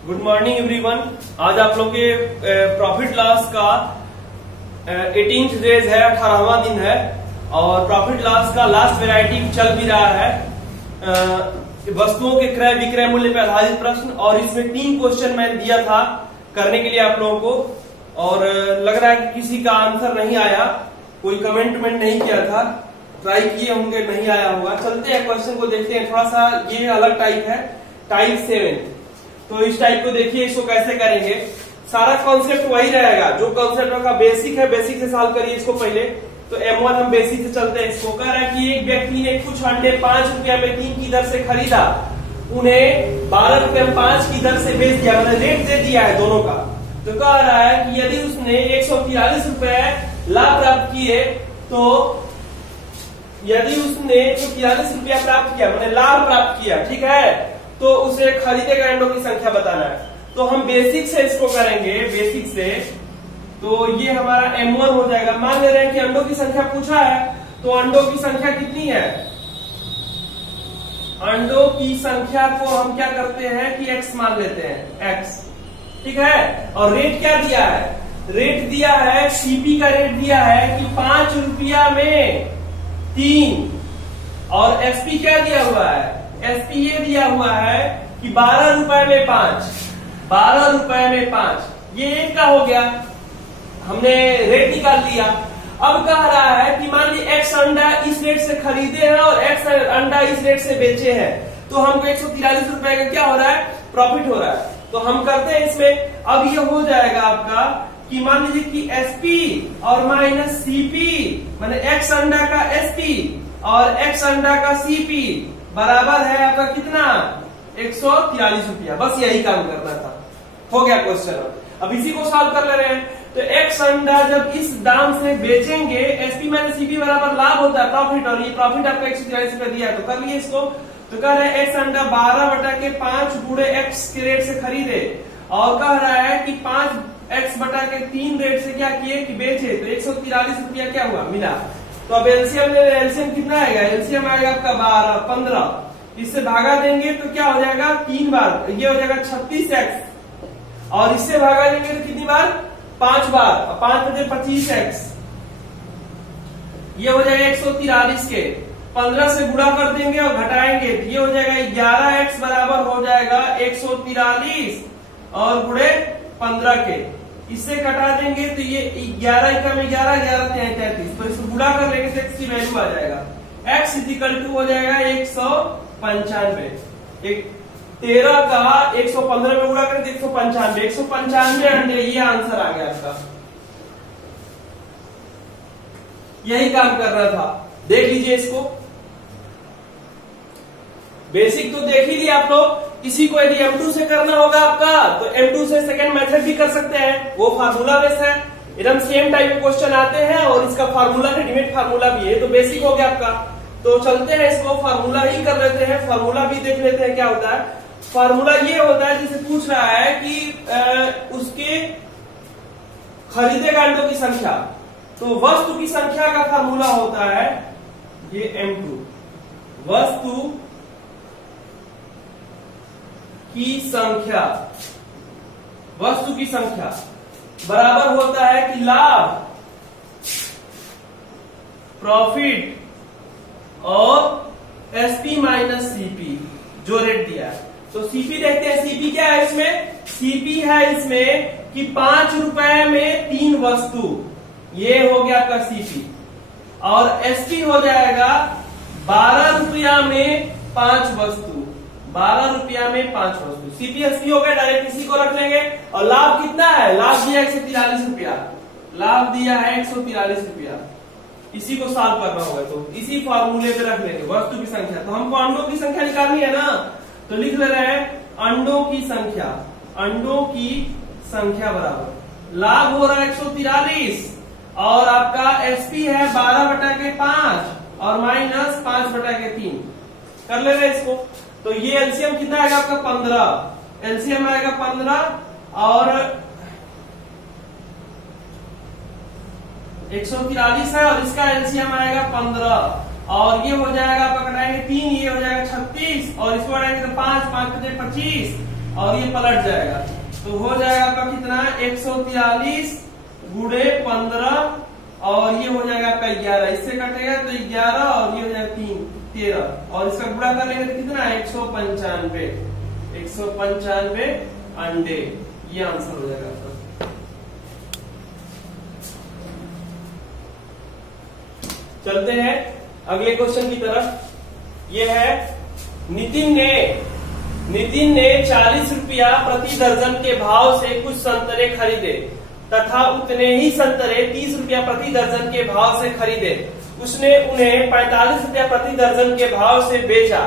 Good morning everyone. आज आप लोग के प्रॉफिट लॉस का 18th डेज है, 18वां दिन है और प्रॉफिट लॉस का लास्ट वैरायटी चल भी रहा है। वस्तुओं के क्रय विक्रय मूल्य पर आधारित प्रश्न, और इसमें 3 क्वेश्चन मैं दिया था करने के लिए आप लोगों को, और लग रहा है कि किसी का आंसर नहीं आया, कोई कमेंट नहीं किया था, ट्राई किए होंगे, नहीं आया होगा। चलते हैं क्वेश्चन को देखते हैं। थोड़ा सा ये अलग टाइप है, टाइप 7। तो इस टाइप को देखिए, इसको कैसे करेंगे। सारा कॉन्सेप्ट वही रहेगा जो कॉन्सेप्ट का बेसिक है, बेसिक से सॉल्व करिए इसको पहले। तो M1 हम बेसिक से चलते हैं। इसको कह रहा है कि एक व्यक्ति ने कुछ अंडे 5 रुपया में 3 की दर से खरीदा, उन्हें 12 रुपया 5 की दर से बेच दिया, मतलब रेट दे दिया है दोनों का। तो कह रहा है कि यदि उसने 143 रुपए लाभ प्राप्त किए, तो यदि उसने 143 रुपया प्राप्त किया, मैंने लाभ प्राप्त किया, ठीक है, तो उसे खरीदे गए अंडों की संख्या बताना है। तो हम बेसिक से इसको करेंगे, बेसिक से। तो ये हमारा M1 हो जाएगा। मान ले रहे हैं कि अंडों की संख्या पूछा है, तो अंडों की संख्या कितनी है, अंडों की संख्या को हम क्या करते हैं कि x मान लेते हैं, x, ठीक है। और रेट क्या दिया है, रेट दिया है, सीपी का रेट दिया है कि 5 रुपया में 3, और एसपी क्या दिया हुआ है, एसपी ये दिया हुआ है कि 12 रुपए में 5, 12 रुपए में 5, ये एक का हो गया, हमने रेट निकाल लिया। अब कह रहा है कि मान ली x अंडा इस रेट से खरीदे हैं और x अंडा इस रेट से बेचे हैं, तो हमको 143 रुपए का क्या हो रहा है, प्रॉफिट हो रहा है। तो हम करते हैं इसमें। अब ये हो जाएगा आपका कि मान लीजिए कि एसपी और माइनस सीपी, माने x अंडा का एसपी और x अंडा का सीपी बराबर है आपका कितना, 143 रुपया। बस यही काम करना था, हो गया क्वेश्चन। अब इसी को सॉल्व कर ले रहे हैं। तो x अंडा जब इस दाम से बेचेंगे, एसपी माइनस सीपी बराबर लाभ होता है, प्रॉफिट, और ये प्रॉफिट आपका 143 रुपया दिया है, तो कर लिए इसको। तो कह रहे हैं x अंडा 12/5 गुणे x के रेट से खरीदे, और कह रहा है कि 5x/3 रेट से क्या किए कि बेचे, तो 143 रुपया क्या हुआ, मिला। तो अब एलसीएम कितना आएगा, एलसीएम आएगा आपका 12, 15, इससे भागा देंगे तो क्या हो जाएगा, 3 बार, ये हो जाएगा 36x, और इससे भागा देंगे तो कितनी बार, 5 बार, 5 बजे 25x, ये हो जाएगा 143 के, 15 से गुणा कर देंगे और घटाएंगे, तो ये हो जाएगा 11x बराबर हो जाएगा 143 और गुणे 15 के, इससे कटा देंगे तो ये 11 का में 11, 11 33, तो इसको गुणा कर लेंगे तो x की वैल्यू आ जाएगा, x = हो जाएगा 195। 13 का 115 में गुणा करें तो 195, 195 अंडे, ये आंसर आ गया आपका। यही काम करना था, देख लीजिए इसको। बेसिक तो देख ही लिया आप लोग। इसी को यदि M2 से करना होगा आपका, तो M2 से सेकंड मेथड भी कर सकते हैं, वो फार्मूला बेस है, एकदम सेम टाइप के क्वेश्चन आते हैं, और इसका फार्मूला रेडीमेड फार्मूला भी है। तो बेसिक हो गया आपका। तो चलते हैं इसको फार्मूला ही कर लेते हैं, फार्मूला भी देख लेते हैं क्या होता है। फार्मूला ये होता है, जैसे पूछ रहा है कि उसके खरीदे गए अंडों की संख्या, तो वस्तु की संख्या का फार्मूला होता है ये M2, वस्तु की संख्या, वस्तु की संख्या बराबर होता है कि लाभ, प्रॉफिट, और एसपी माइनस सीपी, जो रेट दिया है। तो सीपी देखते हैं, सीपी क्या है इसमें, सीपी है इसमें कि 5 रुपए में 3 वस्तु, ये हो गया आपका सीपी, और एसपी हो जाएगा 12 रुपया में 5 वस्तु, 12 रुपया में 5 वस्तु। सीपी एसपी हो गया, डायरेक्ट इसी को रख लेंगे। और लाभ कितना है, लाभ दिया 143 रुपया, लाभ दिया है 143 रुपया। इसी को सॉल्व करना होगा, तो इसी फॉर्मूले पे रख लेंगे वस्तु की संख्या। तो हमको अंडों की संख्या निकालनी है ना, तो लिख ले रहे हैं अंडों की संख्या, अंडों की संख्या बराबर लाभ हो रहा है 143, और आपका एसपी है 12/5 और माइनस 5/3, कर ले रहे हैं इसको। तो ये एलसीएम कितना आएगा आपका, 15, एलसीएम आएगा 15, और 143 है, और इसका एलसीएम आएगा 15, और ये हो जाएगा आपका, कटाएंगे 3, ये हो जाएगा 36, और इसको कटाएंगे तो 5, 5 25, और ये पलट जाएगा, तो हो जाएगा आपका कितना 143 गुणे 15 और ये हो जाएगा आपका 11, इससे कटेगा तो 11 और ये हो जाएगा 13 और इसका गुणा कर लेंगे तो कितना 195 अंडे, ये आंसर हो जाएगा आपका। चलते हैं अगले क्वेश्चन की तरफ। ये है नितिन ने 40 रुपया प्रति दर्जन के भाव से कुछ संतरे खरीदे तथा उतने ही संतरे 30 रुपया प्रति दर्जन के भाव से खरीदे। उसने उन्हें 45 रुपया प्रति दर्जन के भाव से बेचा,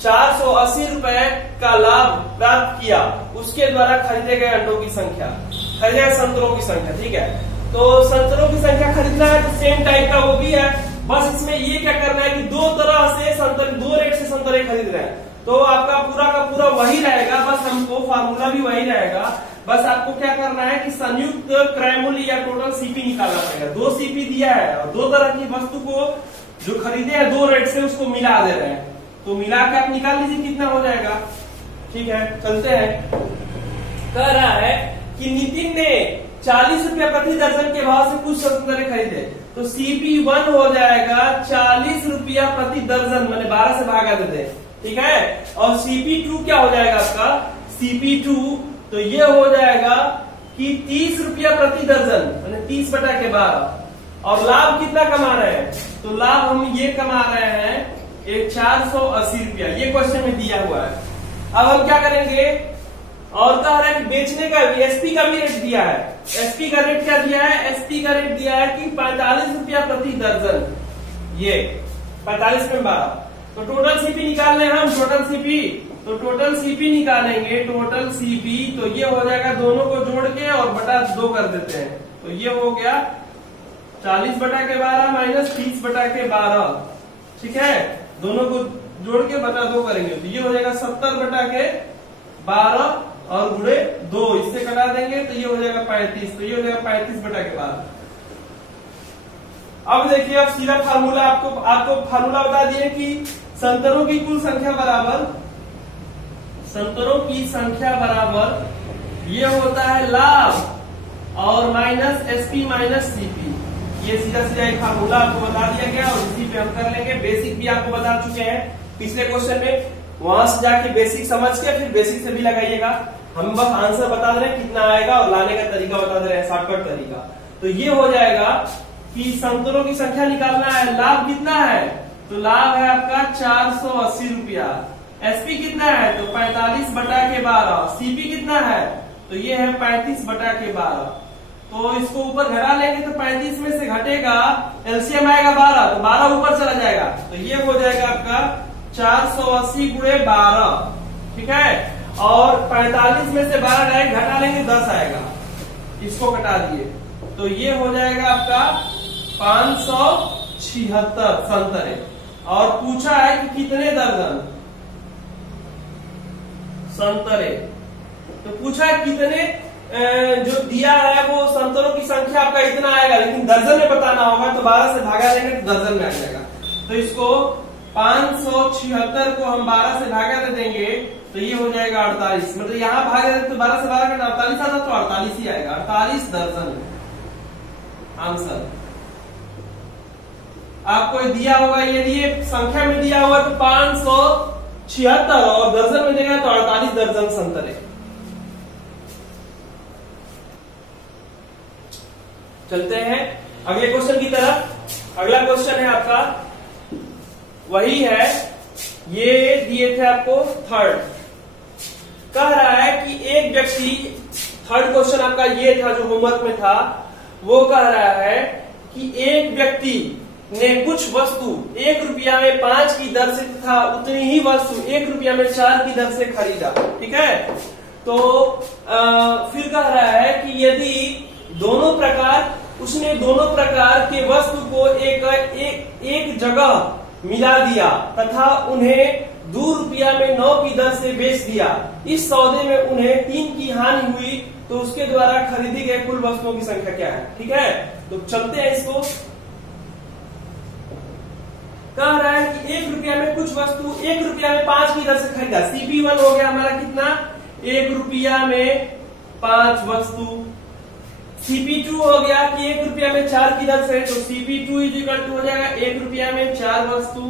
480 रुपए का लाभ प्राप्त किया। उसके द्वारा खरीदे गए अंडों की संख्या, खरीदे गए संतरों की संख्या। ठीक है, तो संतरों की संख्या खरीदना है तो सेम टाइप का वो भी है, बस इसमें ये क्या करना है कि दो तरह से संतरे, दो रेट से संतरे खरीद रहे हैं, तो आपका पूरा का पूरा वही रहेगा, बस हमको फार्मूला भी वही रहेगा। बस आपको क्या करना है कि संयुक्त क्रय मूल्य या टोटल सीपी निकालना पड़ेगा। 2 सीपी दिया है और दो तरह की वस्तु को जो खरीदे हैं 2 रेट से उसको मिला दे रहे हैं, तो मिला के आप निकाल लीजिए कितना हो जाएगा। ठीक है, चलते हैं। कह रहा है कि नितिन ने 40 रुपया प्रति दर्जन के भाव से कुछ संतरे खरीदे, तो CP1 हो जाएगा 40 रुपया प्रति दर्जन, मैंने 12 से भागा देते। ठीक है, और CP2 क्या हो जाएगा आपका, CP2 तो ये हो जाएगा कि 30 रुपया प्रति दर्जन, मैंने 30 बटा के 12। और लाभ कितना कमा रहे हैं, तो लाभ हम ये कमा रहे हैं 480 रुपया, ये क्वेश्चन में दिया हुआ है। अब हम क्या करेंगे, और कह रहा है कि बेचने का भी SP का भी रेट दिया है। SP का रेट क्या दिया है, SP का रेट दिया है कि 45 रुपया प्रति दर्जन, ये 45 में 12, तो टोटल CP निकाल रहे हैं हम, टोटल CP, तो टोटल CP निकालेंगे, टोटल CP तो ये हो जाएगा दोनों को जोड़ के और बटा 2 कर देते हैं, तो ये हो गया 40 बटा के 12 माइनस 30 बटा के 12। ठीक है, दोनों को जोड़ के बटा 2 करेंगे तो ये हो जाएगा 70 बटा के 12 और गुणे 2, इससे कटा देंगे तो ये हो जाएगा 35, तो ये हो जाएगा 35 बटा के 12। अब देखिए, अब सीधा फार्मूला आपको फार्मूला बता दिए कि संतरों की कुल संख्या बराबर, संतरों की संख्या बराबर ये होता है लाभ और माइनस SP माइनस CP। ये सीधा सीधा एक फार्मूला आपको बता दिया गया और इसी पे हम कर लेंगे। बेसिक भी आपको बता चुके हैं पिछले क्वेश्चन में, वहां से जाके बेसिक समझ के फिर बेसिक से भी लगाइएगा। हम बस आंसर बता दे रहे हैं कितना आएगा और लाने का तरीका बता दे रहे हैं, शॉर्टकट तरीका। तो ये हो जाएगा कि संतरों की संख्या निकालना है, लाभ कितना है, तो लाभ है आपका 480 रुपया। SP कितना है, तो 45 बटा के 12। CP कितना है, तो ये है 35 बटा के 12। तो इसको ऊपर घटा लेंगे तो 35 में से घटेगा, LCM आएगा 12, तो 12 ऊपर चला जाएगा, तो ये हो जाएगा आपका 480 गुणे 12। ठीक है, और 45 में से 12 डायरेक्ट घटा लेंगे 10 आएगा, इसको घटा दिए तो ये हो जाएगा आपका 576 संतरे। और पूछा है कि कितने दर्जन संतरे, तो पूछा है कितने, जो दिया है वो संतरों की संख्या आपका इतना आएगा, लेकिन दर्जन में बताना होगा, तो 12 से भागा देंगे तो दर्जन में आ जाएगा। तो इसको 576 को हम 12 से भागा दे देंगे तो ये हो जाएगा 48, मतलब यहाँ भाग देंगे तो 12 से 12 का 48 आता, तो 48 ही आएगा, 48 दर्जन आंसर। आपको दिया होगा, यदि ये संख्या में दिया होगा तो 576 और दर्जन में देगा तो 48 दर्जन संतरे। चलते हैं अगले क्वेश्चन की तरफ। अगला क्वेश्चन है आपका वही है, ये दिए थे आपको थर्ड। कह रहा है कि एक व्यक्ति, थर्ड क्वेश्चन आपका ये था जो होमवर्क में था, वो कह रहा है कि एक व्यक्ति ने कुछ वस्तु 1 रुपया में 5 की दर से तथा उतनी ही वस्तु 1 रुपया में 4 की दर से खरीदा। ठीक है, तो फिर कह रहा है कि यदि उसने दोनों प्रकार के वस्तु को एक जगह मिला दिया तथा उन्हें 2 रुपया में 9 की दर से बेच दिया, इस सौदे में उन्हें 3 की हानि हुई, तो उसके द्वारा खरीदी गई कुल वस्तुओं की संख्या क्या है। ठीक है, तो चलते हैं इसको। कह रहा है कि 1 रुपया में कुछ वस्तु 1 रुपया में 5 की दर से खरीदा। CP1 हो गया हमारा कितना, 1 रुपया में 5 वस्तु। CP2 हो गया कि 1 रुपया में 4 की दर से, तो CP2 इज इक्वल टू हो जाएगा 1 रुपया में 4 वस्तु।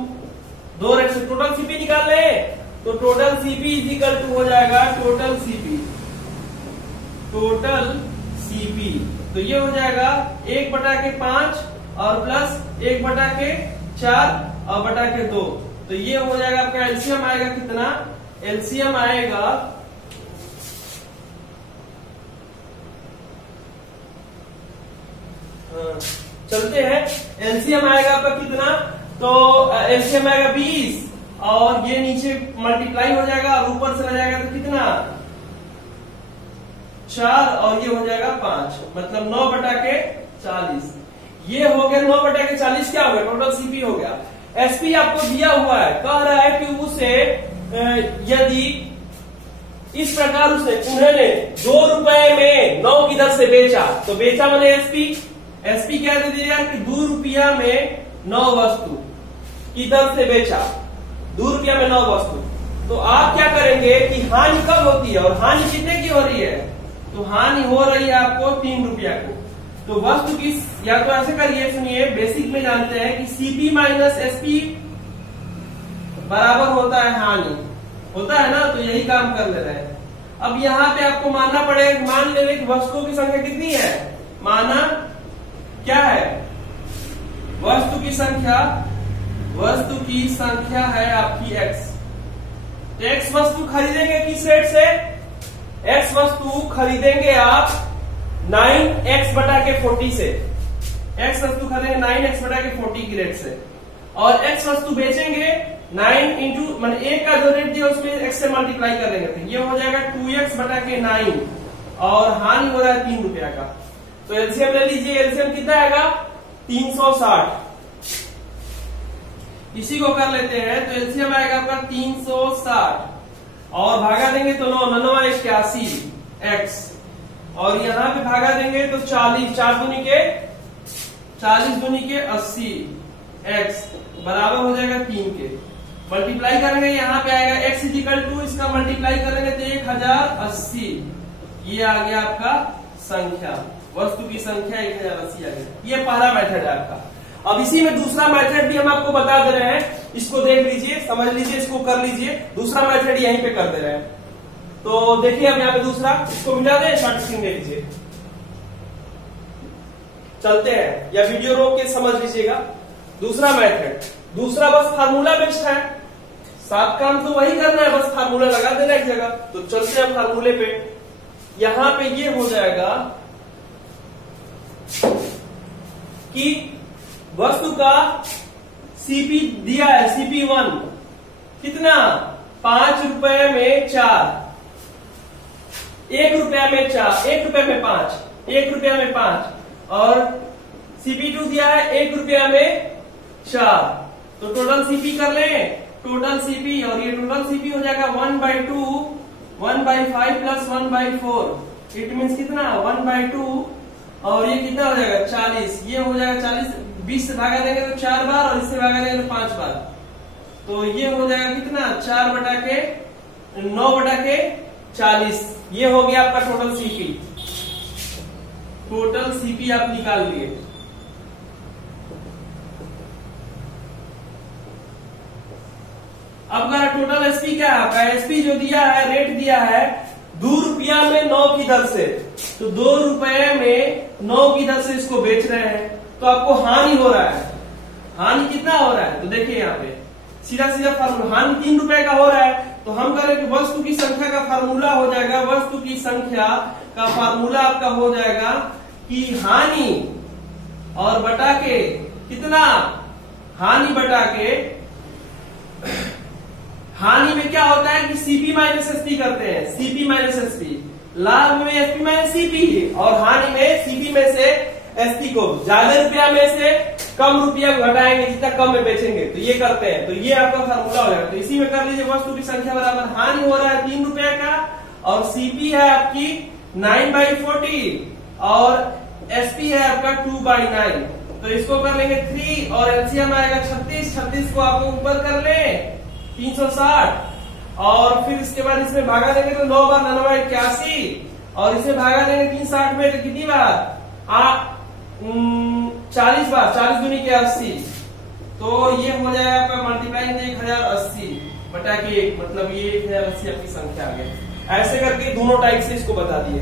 2 रेट से टोटल CP निकाल ले, तो total CP is equal to हो जाएगा टोटल CP। तो ये हो जाएगा 1/5 और प्लस 1/4 और बटा के 2। तो ये हो जाएगा आपका एलसीएम आएगा कितना, एलसीएम आएगा चलते हैं, एलसीएम आएगा आपका कितना, तो एलसीएम आएगा 20 और ये नीचे मल्टीप्लाई हो जाएगा और ऊपर से रह जाएगा तो कितना 4 और ये हो जाएगा 5, मतलब 9/40। ये हो गया 9/40, क्या हो गया टोटल सीपी हो गया। एसपी आपको दिया हुआ है, कह रहा है कि उसे यदि इस प्रकार उन्होंने 2 रुपए में 9 की दर से बेचा, तो बेचा मैंने एसपी क्या दे दिया कि 2 रुपया में 9 वस्तु की दर से बेचा, 2 रुपया में 9 वस्तु। तो आप क्या करेंगे कि हानि कब होती है और हानि कितने की हो रही है, तो हानि हो रही है आपको 3 रुपया को। तो वस्तु की, या तो ऐसे करिए, सुनिए, बेसिक में जानते हैं कि सीपी माइनस एसपी बराबर होता है हानि, होता है ना, तो यही काम कर ले रहे हैं। अब यहाँ पे आपको मानना पड़ेगा, मान ले कि वस्तुओं की संख्या कितनी है, माना क्या है, वस्तु की संख्या है आपकी x। तो x वस्तु खरीदेंगे किस रेट से, x वस्तु खरीदेंगे आप 9x/40 से, x वस्तु खरीदेंगे 9x/40 की रेट से, और x वस्तु बेचेंगे 9 इंटू मान एक का जो रेट दिया उसमें x से मल्टीप्लाई कर देंगे, तो ये हो जाएगा 2x/9 और हानि हो रहा है 3 रुपया का। तो एलसीएम ले लीजिए, एलसीएम कितना आएगा 360, इसी को कर लेते हैं। तो एलसीएम आएगा आपका 360 और भागा देंगे तो 9 x और यहाँ पे भागा देंगे तो 40, 4 दूनी के 80 x बराबर हो जाएगा 3 के। मल्टीप्लाई करेंगे, यहाँ पे आएगा x इक्वल टू, इसका मल्टीप्लाई करेंगे तो 1080, ये आ गया आपका संख्या, वस्तु की संख्या 1080 आ गई। ये पहला मेथड है आपका। अब इसी में दूसरा मेथड भी हम आपको बता दे रहे हैं, इसको देख लीजिए, समझ लीजिए, इसको कर लीजिए। दूसरा मेथड यहीं पे कर दे रहे हैं, तो देखिए अब यहाँ पे दूसरा, इसको मिटा दें, शॉर्ट स्क्रीन दे लीजिए, चलते हैं, या वीडियो रोक के समझ लीजिएगा। दूसरा मेथड, दूसरा बस फार्मूला बेस्ड है, सात काम तो वही करना है, बस फार्मूला लगा देना एक जगह। तो चलते हैं फार्मूले पे। यहां पे ये हो जाएगा कि वस्तु का सीपी दिया है, CP1 कितना 5 रुपए में 4, 1 रुपया में 4, 1 रुपया में 5, 1 रुपया में 5 और CP2 दिया है 1 रुपया में 4। तो टोटल सीपी कर लें, टोटल सीपी, और ये टोटल सीपी हो जाएगा 1/2, 1/5 प्लस 1/4, इट मीन्स कितना 1/2 और ये कितना हो जाएगा 40, ये हो जाएगा 40, 20 से भागा देंगे तो 4 बार और इससे भागा देंगे तो 5 बार, तो ये हो जाएगा कितना 9/40, ये हो गया आपका टोटल सीपी। टोटल सीपी आप निकाल लिए। अब टोटल एसपी क्या है आपका, एसपी जो दिया है, रेट दिया है 2 रुपया में 9 की दर से, तो 2 रुपए में 9 की दर से इसको बेच रहे हैं, तो आपको हानि हो रहा है। हानि कितना हो रहा है, तो देखिए यहाँ पे सीधा फार्मूला, हानि 3 रुपए का हो रहा है, तो हम कह रहे हैं कि वस्तु की संख्या का फार्मूला हो जाएगा, वस्तु की संख्या का फार्मूला आपका हो जाएगा कि हानि और बटा के कितना, हानि बटा के, हानि में क्या होता है कि सीपी माइनस एसपी करते हैं, सीपी माइनस एसपी, लाभ में एसपी माइनस सीपी और हानि में सीपी में से एसपी को, ज्यादा रुपया में से कम रुपया घटाएंगे, जितना कम में बेचेंगे, तो ये करते हैं। तो ये आपका फार्मूला हो जाएगा। तो इसी में कर लीजिए, वस्तु की संख्या बराबर हानि हो रहा है 3 रुपए का और सीपी है आपकी 9/40 और एसपी है आपका 2/9, तो इसको कर लेंगे 3 और एलसीएम आएगा 36 को आपको ऊपर कर ले 360 और फिर इसके बाद इसमें भागा देंगे तो 9 बार 9 81, और इसे भागा देंगे 360 में तो कितनी बार 40 बार, 40 दूनी के 80, तो ये हो जाएगा आपका मल्टीप्लाइंग 1080 बटा के 1, मतलब ये 1080 आपकी संख्या आ गई। ऐसे करके दोनों टाइप से इसको बता दिए।